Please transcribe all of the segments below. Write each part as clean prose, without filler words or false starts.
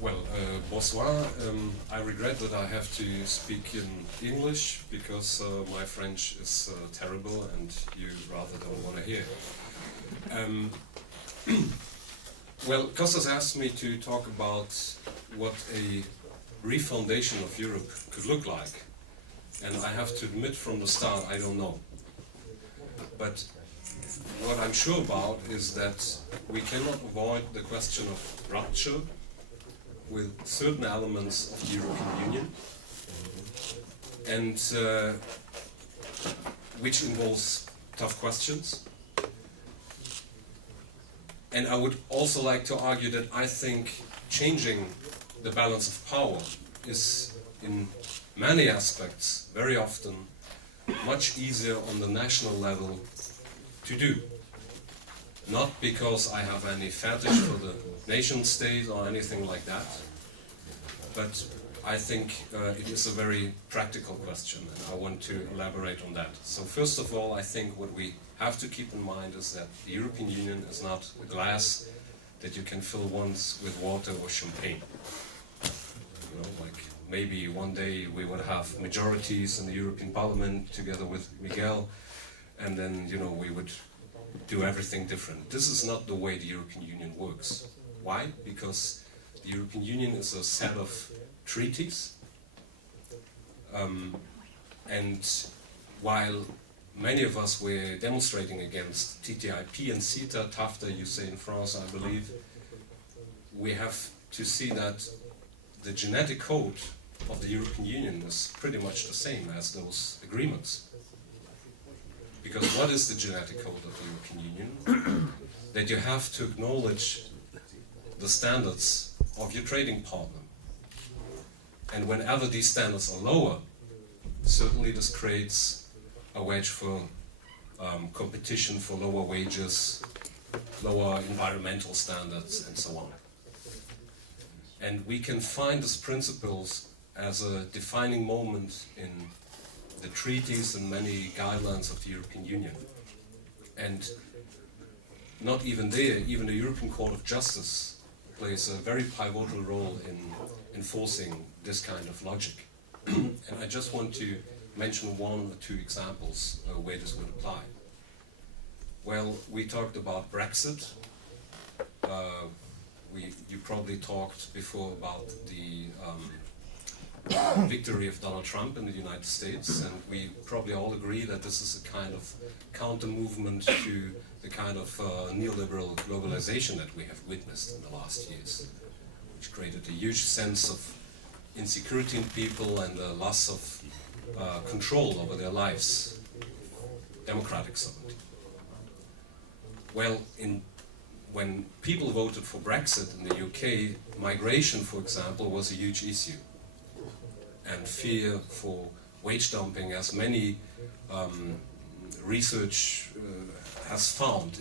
Bonsoir. I regret that I have to speak in English because my French is terrible and you rather don't want to hear. Kostas asked me to talk about what a refoundation of Europe could look like. And I have to admit from the start, I don't know. But what I'm sure about is that we cannot avoid the question of rupture with certain elements of the European Union, and which involves tough questions. And I would also like to argue that I think changing the balance of power is, in many aspects, very often, much easier on the national level to do. Not because I have any fetish for the nation state or anything like that, but I think it is a very practical question, and I want to elaborate on that. So first of all, I think what we have to keep in mind is that the European Union is not a glass that you can fill once with water or champagne. You know, like maybe one day we would have majorities in the European Parliament together with Miguel, and then, you know, we would do everything different. This is not the way the European Union works. Why? Because the European Union is a set of treaties, and while many of us were demonstrating against TTIP and CETA, TAFTA, you say in France, I believe, we have to see that the genetic code of the European Union is pretty much the same as those agreements. Because what is the genetic code of the European Union? That you have to acknowledge the standards of your trading partner. And whenever these standards are lower, certainly this creates a wedge for competition for lower wages, lower environmental standards, and so on. And we can find these principles as a defining moment in the treaties and many guidelines of the European Union. And not even there, even the European Court of Justice plays a very pivotal role in enforcing this kind of logic. And I just want to mention one or two examples where this would apply. Well, we talked about Brexit. You probably talked before about the victory of Donald Trump in the United States, and we probably all agree that this is a kind of counter-movement to the kind of neoliberal globalization that we have witnessed in the last years, which created a huge sense of insecurity in people and a loss of control over their lives, democratic sovereignty. Well, when people voted for Brexit in the UK, migration, for example, was a huge issue. And fear for wage dumping, as many research has found,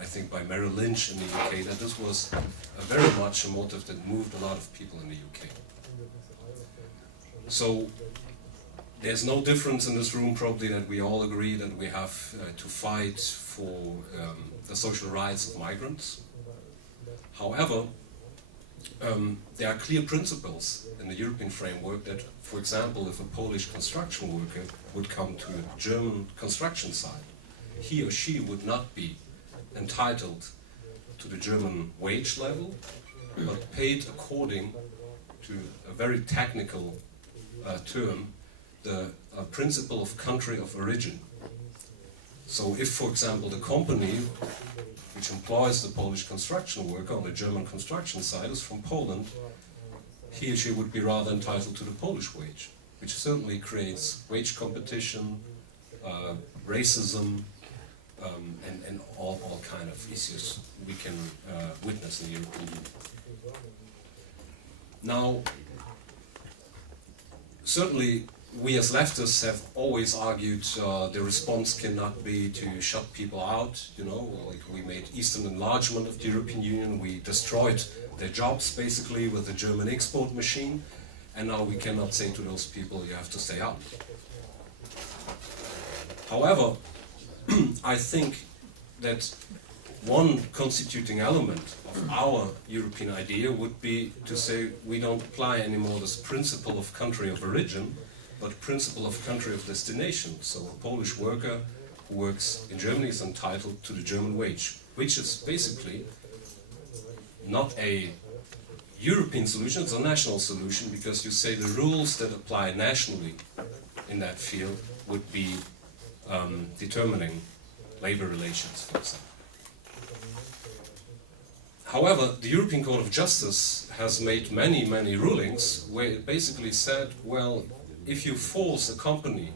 I think by Merrill Lynch in the UK, that this was very much a motive that moved a lot of people in the UK. So there's no difference in this room probably that we all agree that we have to fight for the social rights of migrants. However, there are clear principles in the European framework that, for example, if a Polish construction worker would come to a German construction site, he or she would not be entitled to the German wage level, but paid according to a very technical term, the principle of country of origin. So if, for example, the company which employs the Polish construction worker on the German construction site is from Poland, he or she would be rather entitled to the Polish wage, which certainly creates wage competition, racism, and all kind of issues we can witness in the European Union. Now, certainly we as leftists have always argued the response cannot be to shut people out, you know, like we made Eastern enlargement of the European Union, we destroyed their jobs basically with the German export machine, and now we cannot say to those people you have to stay out. However, I think that one constituting element of our European idea would be to say we don't apply anymore this principle of country of origin, but principle of country of destination. So a Polish worker who works in Germany is entitled to the German wage, which is basically not a European solution, it's a national solution, because you say the rules that apply nationally in that field would be determining labor relations, for example. However, the European Court of Justice has made many, many rulings where it basically said, well, if you force a company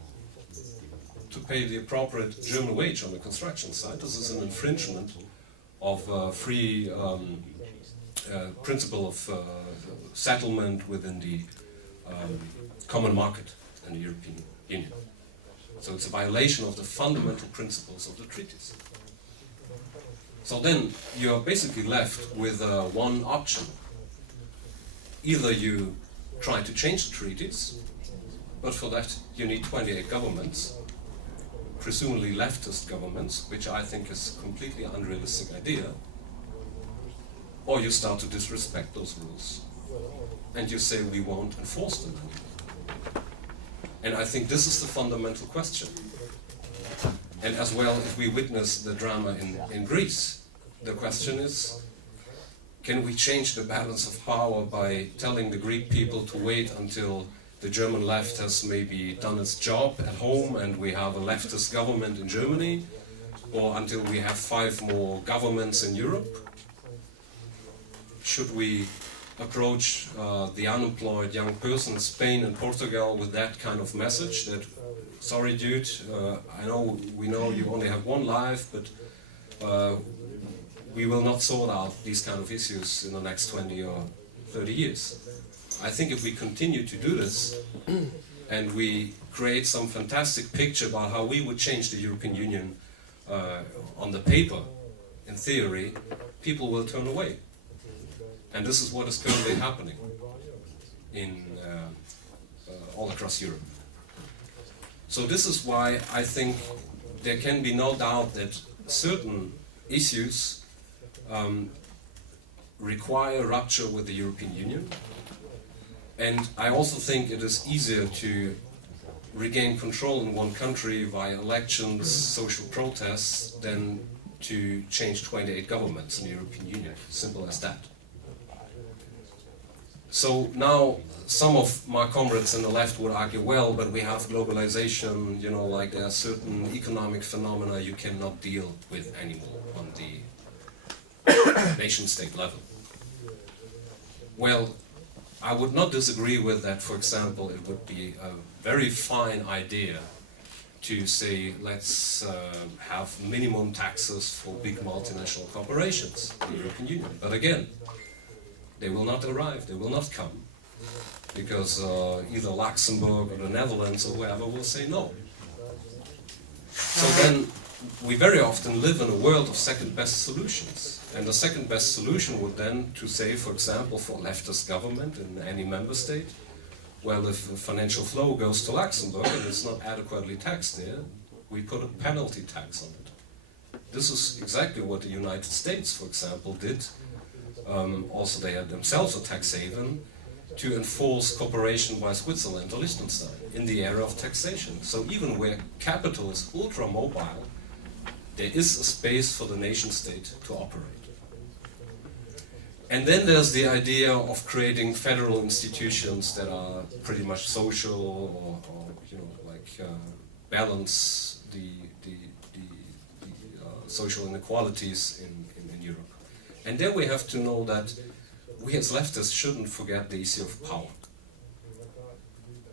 to pay the appropriate German wage on the construction site, this is an infringement of free principle of settlement within the common market in the European Union. So it's a violation of the fundamental principles of the treaties. So then you are basically left with one option. Either you try to change the treaties, but for that you need 28 governments, presumably leftist governments, which I think is a completely unrealistic idea, or you start to disrespect those rules and you say we won't enforce them anymore. And I think this is the fundamental question. And as well, if we witness the drama in Greece, the question is, can we change the balance of power by telling the Greek people to wait until the German left has maybe done its job at home and we have a leftist government in Germany, or until we have 5 more governments in Europe? Should we approach the unemployed young person in Spain and Portugal with that kind of message that, sorry dude, we know you only have one life, but we will not sort out these kind of issues in the next 20 or 30 years. I think if we continue to do this and we create some fantastic picture about how we would change the European Union on the paper, in theory, people will turn away. And this is what is currently happening in all across Europe. So this is why I think there can be no doubt that certain issues require rupture with the European Union. And I also think it is easier to regain control in one country via elections, social protests, than to change 28 governments in the European Union. Simple as that. So now some of my comrades on the left would argue, well, but we have globalization, like there are certain economic phenomena you cannot deal with anymore on the nation-state level. Well, I would not disagree with that. For example, it would be a very fine idea to say, let's have minimum taxes for big multinational corporations in the European Union. But again, they will not arrive, they will not come, because either Luxembourg or the Netherlands or whoever will say no. So then we very often live in a world of second-best solutions. And the second-best solution would then to say, for example, for leftist government in any member state, well, if a financial flow goes to Luxembourg and it's not adequately taxed there, we put a penalty tax on it. This is exactly what the United States, for example, did. Also, they had themselves a tax haven to enforce cooperation by Switzerland or Liechtenstein in the area of taxation. So even where capital is ultra-mobile, there is a space for the nation-state to operate. And then there's the idea of creating federal institutions that are pretty much social or balance the social inequalities in Europe. And then we have to know that we as leftists shouldn't forget the issue of power.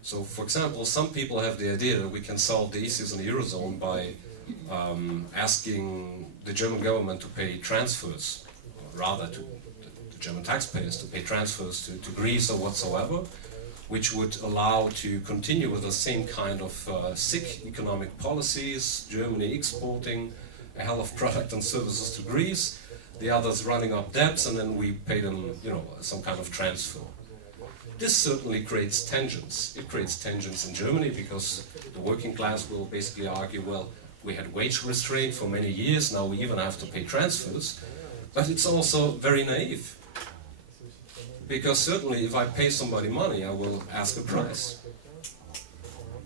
So, for example, some people have the idea that we can solve the issues in the Eurozone by asking the German government to pay transfers, or rather to the German taxpayers to pay transfers to Greece or whatsoever, which would allow to continue with the same kind of sick economic policies, Germany exporting a hell of product and services to Greece, the others running up debts, and then we pay them, some kind of transfer. This certainly creates tensions. It creates tensions in Germany because the working class will basically argue, well, We had wage restraint for many years, now we even have to pay transfers. But it's also very naive. Because certainly if I pay somebody money, I will ask a price.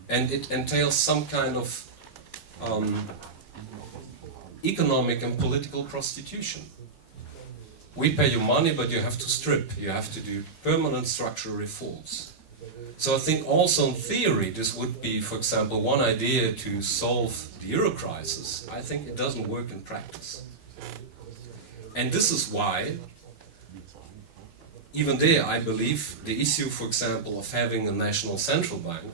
And it entails some kind of economic and political prostitution. We pay you money, but you have to strip. You have to do permanent structural reforms. So I think also in theory this would be, for example, one idea to solve the euro crisis. I think it doesn't work in practice. And this is why, even there, I believe the issue, for example, of having a national central bank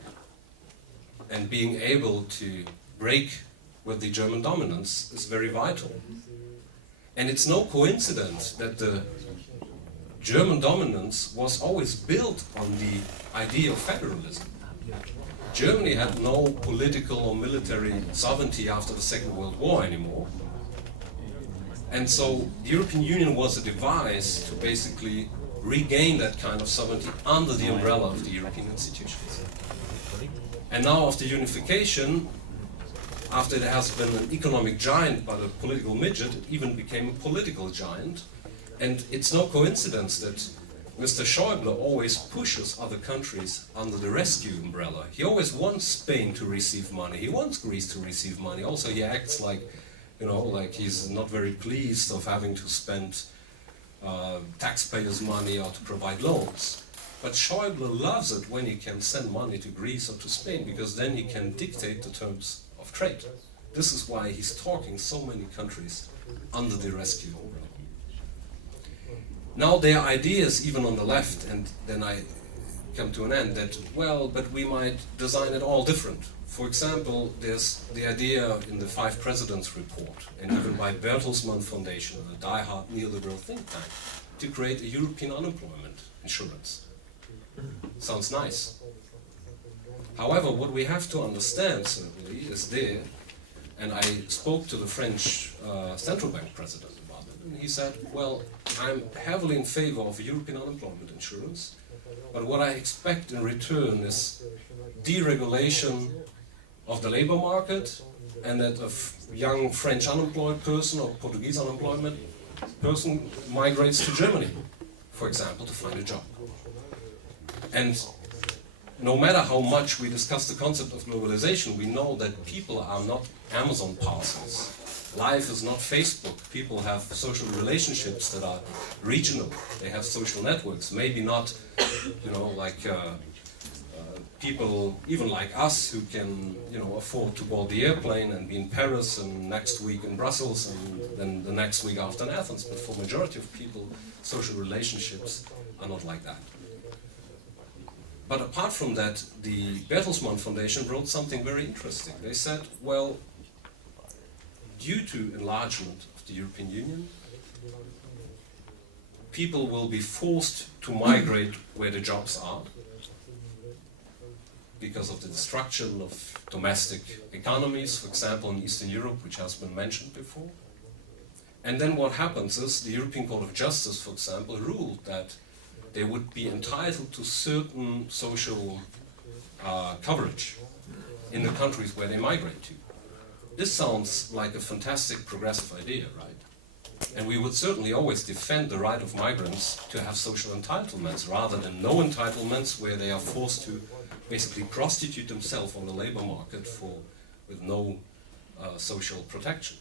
and being able to break with the German dominance is very vital. And it's no coincidence that the German dominance was always built on the idea of federalism. Germany had no political or military sovereignty after the Second World War anymore. And so the European Union was a device to basically regain that kind of sovereignty under the umbrella of the European institutions. And now after unification, after it has been an economic giant but a political midget, it even became a political giant. And it's no coincidence that Mr. Schäuble always pushes other countries under the rescue umbrella. He always wants Spain to receive money, he wants Greece to receive money. Also he acts like, you know, like he's not very pleased of having to spend taxpayers' money or to provide loans. But Schäuble loves it when he can send money to Greece or to Spain, because then he can dictate the terms of trade. This is why he's talking so many countries under the rescue umbrella. Now there are ideas even on the left, and then I come to an end, that, well, but we might design it all different. For example, there's the idea in the Five Presidents report, and even by Bertelsmann Foundation, a die-hard neoliberal think tank, to create a European unemployment insurance. Sounds nice. However, what we have to understand, certainly, is there, and I spoke to the French central bank president about it, and he said, well, I'm heavily in favor of a European unemployment insurance, but what I expect in return is deregulation of the labor market, and that a young French unemployed person or Portuguese unemployment person migrates to Germany, for example, to find a job. And no matter how much we discuss the concept of globalization, we know that people are not Amazon parcels. Life is not Facebook. People have social relationships that are regional. They have social networks. Maybe not, you know, like people even like us who can, you know, afford to board the airplane and be in Paris and next week in Brussels and then the next week after in Athens. But for majority of people, social relationships are not like that. But apart from that, the Bertelsmann Foundation wrote something very interesting. They said, well, due to enlargement of the European Union, people will be forced to migrate where the jobs are because of the destruction of domestic economies, for example, in Eastern Europe, which has been mentioned before. And then what happens is the European Court of Justice, for example, ruled that they would be entitled to certain social coverage in the countries where they migrate to. This sounds like a fantastic progressive idea, right? And we would certainly always defend the right of migrants to have social entitlements rather than no entitlements where they are forced to basically prostitute themselves on the labor market with no social protection.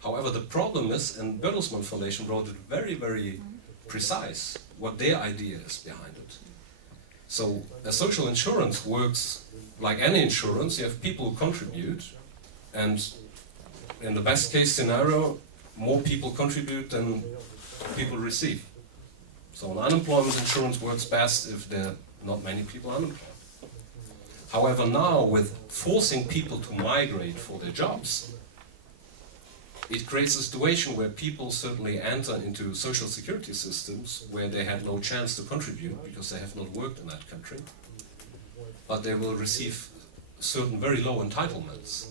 However, the problem is, and Bertelsmann Foundation wrote it very, very precise, what their idea is behind it. So a social insurance works like any insurance. You have people who contribute, and in the best case scenario, more people contribute than people receive. So an unemployment insurance works best if there are not many people unemployed. However, now with forcing people to migrate for their jobs, it creates a situation where people certainly enter into social security systems where they had no chance to contribute because they have not worked in that country, but they will receive certain very low entitlements.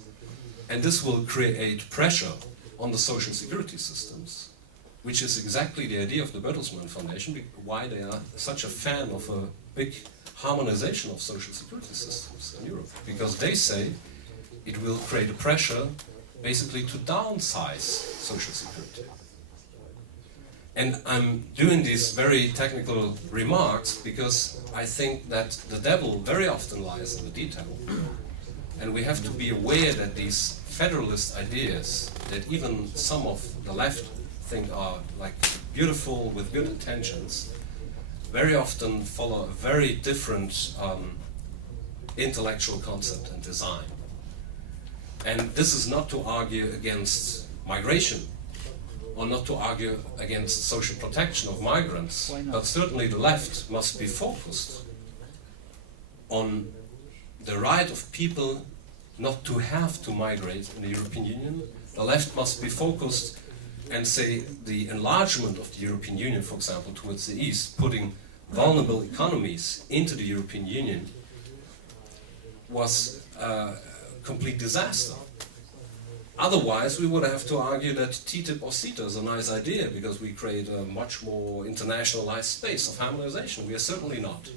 And this will create pressure on the social security systems, which is exactly the idea of the Bertelsmann Foundation, why they are such a fan of a big harmonization of social security systems in Europe. Because they say it will create a pressure basically to downsize social security. And I'm doing these very technical remarks because I think that the devil very often lies in the detail. And we have to be aware that these federalist ideas that even some of the left think are like beautiful with good intentions, very often follow a very different intellectual concept and design. And this is not to argue against migration, or not to argue against social protection of migrants, but certainly the left must be focused on the right of people not to have to migrate in the European Union. The left must be focused and say the enlargement of the European Union, for example, towards the east, putting vulnerable economies into the European Union, was a complete disaster. Otherwise, we would have to argue that TTIP or CETA is a nice idea because we create a much more internationalized space of harmonization. We are certainly not.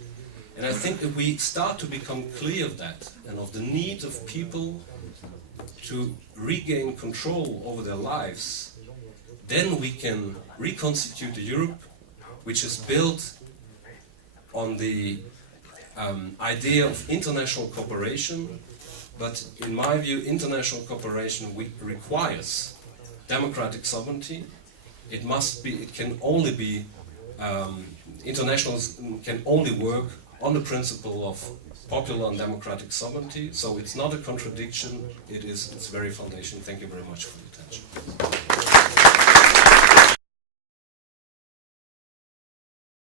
And I think if we start to become clear of that and of the need of people to regain control over their lives, then we can reconstitute a Europe which is built on the idea of international cooperation. But in my view, international cooperation requires democratic sovereignty. It can only be, internationals can only work on the principle of popular and democratic sovereignty. So it's not a contradiction, it's its very foundation. Thank you very much for your attention.